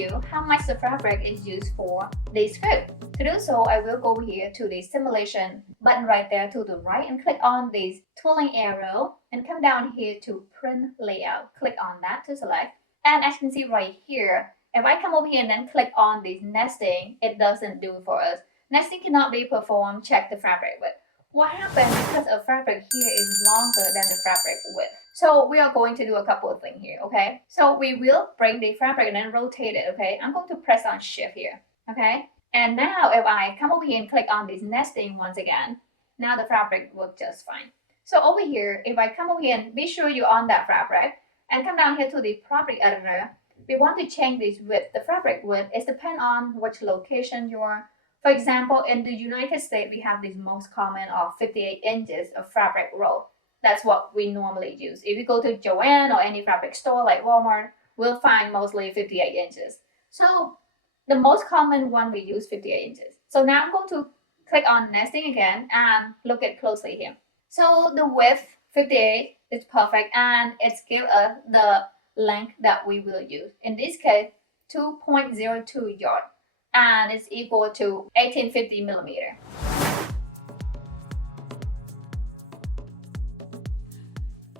you how much the fabric is used for this food. To do so, I will go here to the simulation button right there to the right and click on this tooling arrow and come down here to print layout. Click on that to select. And as you can see right here, if I come over here and then click on this nesting, it doesn't do it for us. Nesting cannot be performed, check the fabric width. What happened because a fabric here is longer than the fabric width. So we are going to do a couple of things here, okay? So we will bring the fabric and then rotate it, okay? I'm going to press on shift here, okay? And now if I come over here and click on this nesting once again, now the fabric works just fine. So over here, if I come over here and be sure you're on that fabric and come down here to the property editor, we want to change this width. The fabric width is depend on which location you are. For example, in the United States, we have this most common of 58 inches of fabric roll. That's what we normally use. If you go to Joann or any fabric store like Walmart, we'll find mostly 58 inches. So the most common one we use 58 inches. So now I'm going to click on nesting again and look at closely here. So the width 58 is perfect and it's give us the length that we will use. In this case, 2.02 yard. And it's equal to 1850 millimeter.